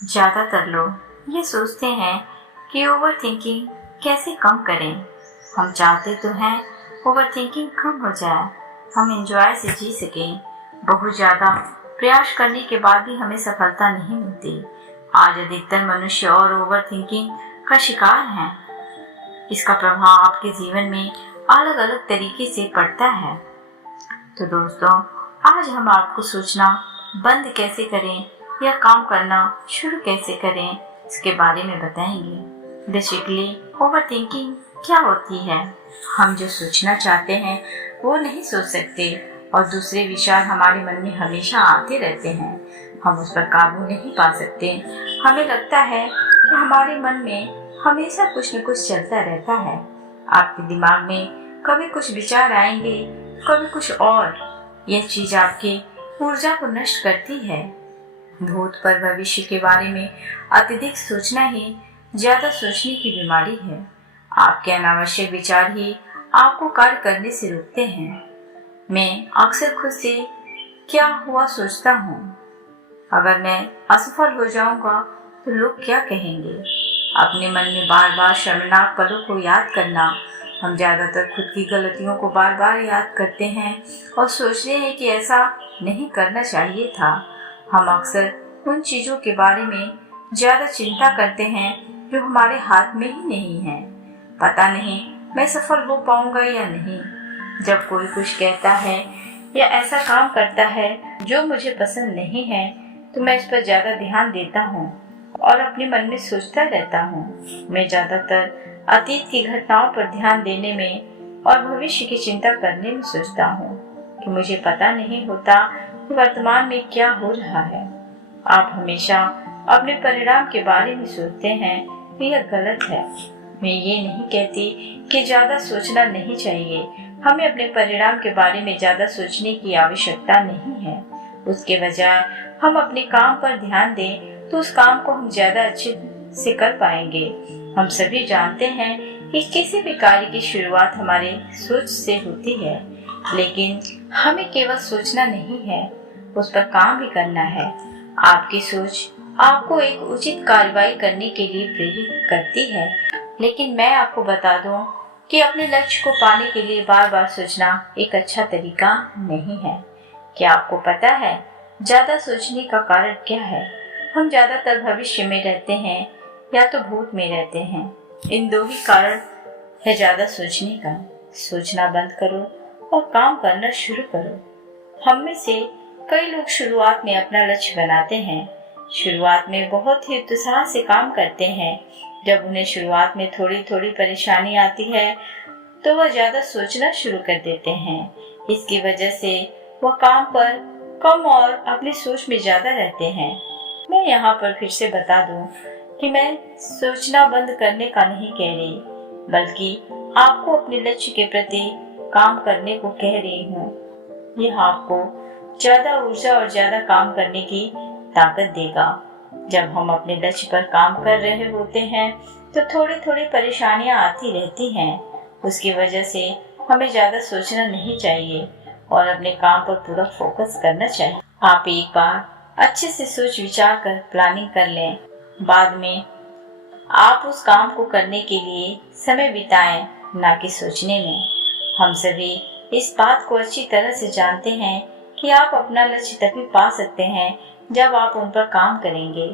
ज़्यादातर लोग ये सोचते हैं कि ओवर थिंकिंग कैसे कम करें। हम चाहते तो हैं ओवर थिंकिंग कम हो जाए, हम एंजॉय से जी सकें। बहुत ज़्यादा प्रयास करने के बाद भी हमें सफलता नहीं मिलती। आज अधिकतर मनुष्य और ओवर थिंकिंग का शिकार हैं। इसका प्रभाव आपके जीवन में अलग अलग तरीके से पड़ता है। तो दोस्तों, आज हम आपको सोचना बंद कैसे करें या काम करना शुरू कैसे करें इसके बारे में बताएंगे। बेसिकली ओवर थिंकिंग क्या होती है? हम जो सोचना चाहते हैं वो नहीं सोच सकते और दूसरे विचार हमारे मन में हमेशा आते रहते हैं। हम उस पर काबू नहीं पा सकते। हमें लगता है कि हमारे मन में हमेशा कुछ न कुछ चलता रहता है। आपके दिमाग में कभी कुछ विचार आएंगे, कभी कुछ और। यह चीज आपकी ऊर्जा को नष्ट करती है। भूत पर भविष्य के बारे में अत्यधिक सोचना ही ज्यादा सोचने की बीमारी है। आपके अनावश्यक विचार ही आपको कार्य करने से रोकते हैं। मैं अक्सर खुद से क्या हुआ सोचता हूँ, अगर मैं असफल हो जाऊंगा तो लोग क्या कहेंगे। अपने मन में बार बार शर्मनाक पलों को याद करना। हम ज्यादातर खुद की गलतियों को बार बार याद करते हैं और सोचते हैं कि ऐसा नहीं करना चाहिए था। हम अक्सर उन चीजों के बारे में ज्यादा चिंता करते हैं जो हमारे हाथ में ही नहीं है। पता नहीं मैं सफल हो पाऊंगा या नहीं। जब कोई कुछ कहता है या ऐसा काम करता है जो मुझे पसंद नहीं है तो मैं इस पर ज्यादा ध्यान देता हूँ और अपने मन में सोचता रहता हूँ। मैं ज्यादातर अतीत की घटनाओं पर ध्यान देने में और भविष्य की चिंता करने में सोचता हूँ कि मुझे पता नहीं होता कि वर्तमान में क्या हो रहा है। आप हमेशा अपने परिणाम के बारे में सोचते हैं कि यह गलत है। मैं ये नहीं कहती कि ज्यादा सोचना नहीं चाहिए। हमें अपने परिणाम के बारे में ज्यादा सोचने की आवश्यकता नहीं है। उसके बजाय हम अपने काम पर ध्यान दें तो उस काम को हम ज्यादा अच्छे से कर पाएंगे। हम सभी जानते हैं कि किसी भी कार्य की शुरुआत हमारे सोच से होती है, लेकिन हमें केवल सोचना नहीं है, उस पर काम भी करना है। आपकी सोच आपको एक उचित कार्रवाई करने के लिए प्रेरित करती है, लेकिन मैं आपको बता दूं कि अपने लक्ष्य को पाने के लिए बार बार सोचना एक अच्छा तरीका नहीं है। क्या आपको पता है ज्यादा सोचने का कारण क्या है? हम ज्यादातर भविष्य में रहते हैं या तो भूत में रहते हैं। इन दो ही कारण है ज्यादा सोचने का। सोचना बंद करो और काम करना शुरू करो। हम में से कई लोग शुरुआत में अपना लक्ष्य बनाते हैं, शुरुआत में बहुत ही उत्साह से काम करते हैं। जब उन्हें शुरुआत में थोड़ी थोड़ी परेशानी आती है तो वह ज्यादा सोचना शुरू कर देते हैं। इसकी वजह से वह काम पर कम और अपनी सोच में ज्यादा रहते हैं। मैं यहाँ पर फिर से बता दूं कि मैं सोचना बंद करने का नहीं कह रही, बल्कि आपको अपने लक्ष्य के प्रति काम करने को कह रही हूँ। यह आपको ज्यादा ऊर्जा और ज्यादा काम करने की ताकत देगा। जब हम अपने लक्ष्य पर काम कर रहे होते हैं तो थोड़ी थोड़ी परेशानियां आती रहती हैं। उसकी वजह से हमें ज्यादा सोचना नहीं चाहिए और अपने काम पर पूरा फोकस करना चाहिए। आप एक बार अच्छे से सोच विचार कर प्लानिंग कर लें। बाद में आप उस काम को करने के लिए समय बिताएं, ना कि सोचने में। हम सभी इस बात को अच्छी तरह से जानते हैं कि आप अपना लक्ष्य तभी पा सकते हैं जब आप उन पर काम करेंगे।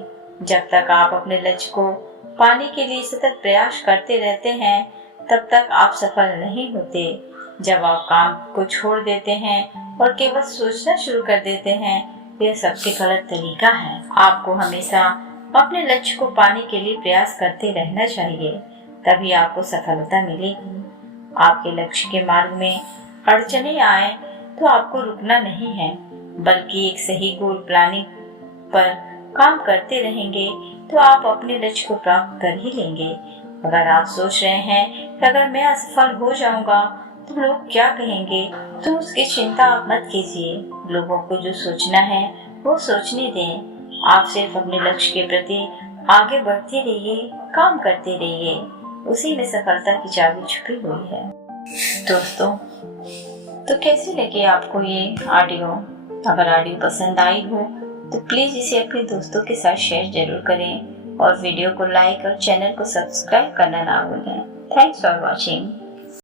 जब तक आप अपने लक्ष्य को पाने के लिए सतत प्रयास करते रहते हैं तब तक आप सफल नहीं होते। जब आप काम को छोड़ देते हैं और केवल सोचना शुरू कर देते हैं, यह सबसे गलत तरीका है। आपको हमेशा अपने लक्ष्य को पाने के लिए प्रयास करते रहना चाहिए, तभी आपको सफलता मिलेगी। आपके लक्ष्य के मार्ग में अड़चने आए तो आपको रुकना नहीं है, बल्कि एक सही गोल प्लानिंग पर काम करते रहेंगे तो आप अपने लक्ष्य को प्राप्त कर ही लेंगे। अगर आप सोच रहे हैं कि अगर मैं असफल हो जाऊंगा तो लोग क्या कहेंगे, तो उसकी चिंता आप मत कीजिए। लोगों को जो सोचना है वो सोचने दें। आप सिर्फ अपने लक्ष्य के प्रति आगे बढ़ते रहिए, काम करते रहिए। उसी में सफलता की चाबी छुपी हुई है। दोस्तों, तो कैसी लगी आपको ये ऑडियो? अगर ऑडियो पसंद आई हो तो प्लीज़ इसे अपने दोस्तों के साथ शेयर जरूर करें और वीडियो को लाइक और चैनल को सब्सक्राइब करना ना भूलें। Thanks for watching.